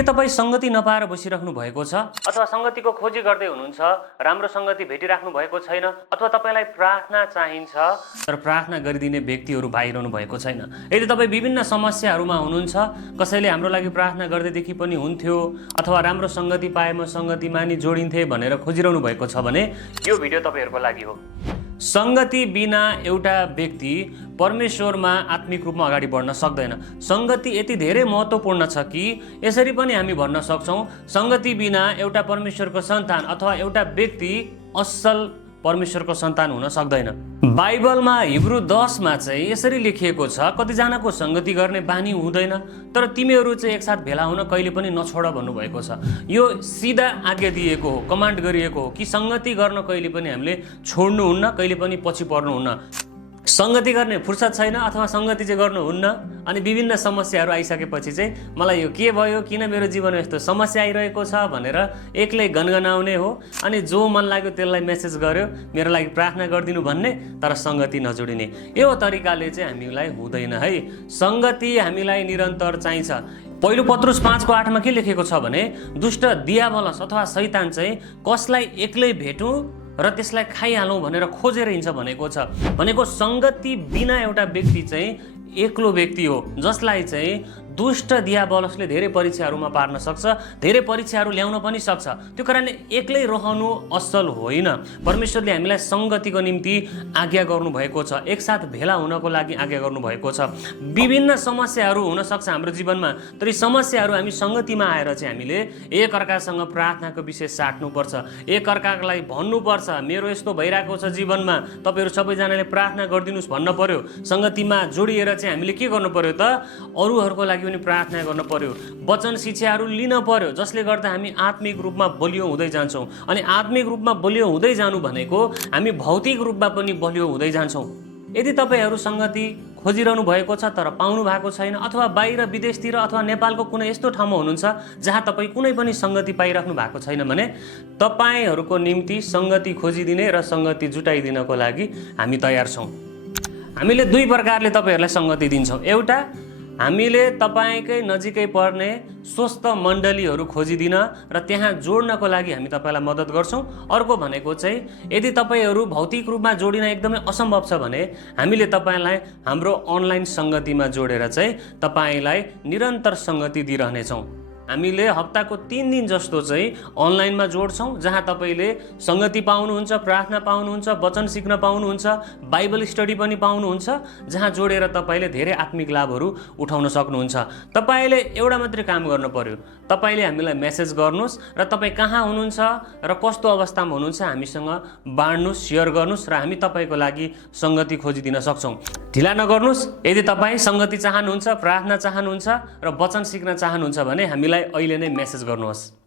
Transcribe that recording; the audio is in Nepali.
के तपाईँ संगति नपाएर बसिराख्नु भएको छ अथवा संगतिको खोजी गर्दै हुनुहुन्छ, राम्रो संगति भेटिराख्नु भएको छैन, अथवा तपाईँलाई प्रार्थना चाहिन्छ तर प्रार्थना गरिदिने व्यक्तिहरू पाइरहनु भएको छैन। यदि तपाईँ विभिन्न समस्याहरूमा हुनुहुन्छ, कसैले हाम्रो लागि प्रार्थना गर्दैदेखि पनि हुन्थ्यो अथवा राम्रो संगति पाए म संगतिमा नि जोडिन्थे भनेर खोजिरहनु भएको छ भने यो भिडियो तपाईँहरूको लागि हो। संगति बिना एउटा व्यक्ति परमेश्वरमा आत्मिक रूपमा अगाडि बढ्न सक्दैन। संगति यति धेरै महत्त्वपूर्ण छ कि यसरी पनि हामी भन्न सक्छौँ, संगति बिना एउटा परमेश्वरको सन्तान अथवा एउटा व्यक्ति असल परमेश्वरको सन्तान हुन सक्दैन। बाइबलमा हिब्रू 10 मा चाहिँ यसरी लेखिएको छ, कतिजनाको संगति गर्ने बानी हुँदैन तर तिमीहरू चाहिँ एकसाथ भेला हुन कहिले पनि नछोड भन्नुभएको छ। यो सिधा आज्ञा दिएको हो, कमान्ड गरिएको हो कि संगति गर्न कहिले पनि हामीले छोड्नुहुन्न, कहिले पनि पछि पर्नुहुन्न। संगति गर्ने फुर्सद छैन अथवा संगति चाहिँ गर्नुहुन्न अनि विभिन्न समस्याहरू आइसकेपछि चाहिँ मलाई यो के भयो, किन मेरो जीवनमा यस्तो समस्या आइरहेको छ भनेर एक्लै गनगनाउने हो अनि जो मन लाग्यो त्यसलाई मेसेज गर्यो मेरो लागि प्रार्थना गरिदिनु भन्ने, तर संगति नजोडिने। यो तरिकाले चाहिँ हामीलाई हुँदैन है। संगति हामीलाई निरन्तर चाहिन्छ। पहिलो पत्रुस 5:8 मा के लेखेको छ भने दुष्ट दियाबलस अथवा शैतान चाहिँ कसलाई एक्लै भेटौँ र त्यसलाई खाइहालौँ भनेर खोजेर हिँड्छ भनेको छ। भनेको संगति बिना एउटा व्यक्ति चाहिँ एक्लो व्यक्ति हो जसलाई चाहिँ दुष्ट दियाबलसले धेरै परीक्षाहरूमा पार्न सक्छ, धेरै परीक्षाहरू ल्याउन पनि सक्छ। त्यो कारणले एक्लै रहनु असल होइन। परमेश्वरले हामीलाई संगतिको निम्ति आज्ञा गर्नुभएको छ, एकसाथ भेला हुनको लागि आज्ञा गर्नुभएको छ। विभिन्न समस्याहरू हुन सक्छ हाम्रो जीवनमा, तर यी समस्याहरू हामी संगतिमा आएर चाहिँ हामीले एकअर्कासँग प्रार्थनाको विषय साट्नुपर्छ, एकअर्कालाई भन्नुपर्छ मेरो यस्तो भइरहेको छ जीवनमा, तपाईँहरू सबैजनाले प्रार्थना गरिदिनुहोस् भन्न पर्यो। संगतिमा जोडिएर चाहिँ हामीले के गर्नु पर्यो त, अरूहरूको लागि पनि प्रार्थना गर्न पर्यो, वचन शिक्षाहरू लिन पर्यो, जसले गर्दा हामी आत्मिक रूपमा बलियो हुँदै जान्छौँ। अनि आत्मिक रूपमा बलियो हुँदै जानु भनेको हामी भौतिक रूपमा पनि बलियो हुँदै जान्छौँ। यदि तपाईँहरू संगति खोजिरहनु भएको छ तर पाउनु भएको छैन अथवा बाहिर विदेशतिर अथवा नेपालको कुनै यस्तो ठाउँमा हुनुहुन्छ जहाँ तपाईँ कुनै पनि संगति पाइराख्नु भएको छैन भने तपाईँहरूको निम्ति संगति खोजिदिने र संगति जुटाइदिनको लागि हामी तयार छौँ। हामीले दुई प्रकारले तपाईँहरूलाई संगति दिन्छौँ। एउटा, हामीले तपाईँकै नजिकै पर्ने स्वस्थ मण्डलीहरू खोजिदिन र त्यहाँ जोड्नको लागि हामी तपाईँलाई मद्दत गर्छौँ। अर्को भनेको चाहिँ यदि तपाईँहरू भौतिक रूपमा जोडिन एकदमै असम्भव छ भने हामीले तपाईँलाई हाम्रो अनलाइन संगतिमा जोडेर चाहिँ तपाईँलाई निरन्तर संगति दिइरहनेछौँ। हामीले हप्ताको 3 दिन जस्तो चाहिँ अनलाइनमा जोड्छौँ जहाँ तपाईँले संगति पाउनुहुन्छ, प्रार्थना पाउनुहुन्छ, वचन सिक्न पाउनुहुन्छ, बाइबल स्टडी पनि पाउनुहुन्छ, जहाँ जोडेर तपाईँले धेरै आत्मिक लाभहरू उठाउन सक्नुहुन्छ। तपाईँले एउटा मात्रै काम गर्नु पर्यो, तपाईँले हामीलाई मेसेज गर्नुहोस् र तपाईँ कहाँ हुनुहुन्छ र कस्तो अवस्थामा हुनुहुन्छ हामीसँग बाँड्नुहोस्, सेयर गर्नुहोस् र हामी तपाईँको लागि संगति खोजिदिन सक्छौँ। ढिला नगर्नुहोस्। यदि तपाईँ संगति चाहनुहुन्छ, प्रार्थना चाहनुहुन्छ र वचन सिक्न चाहनुहुन्छ भने हामीलाई अहिले नै मेसेज गर्नुहोस्।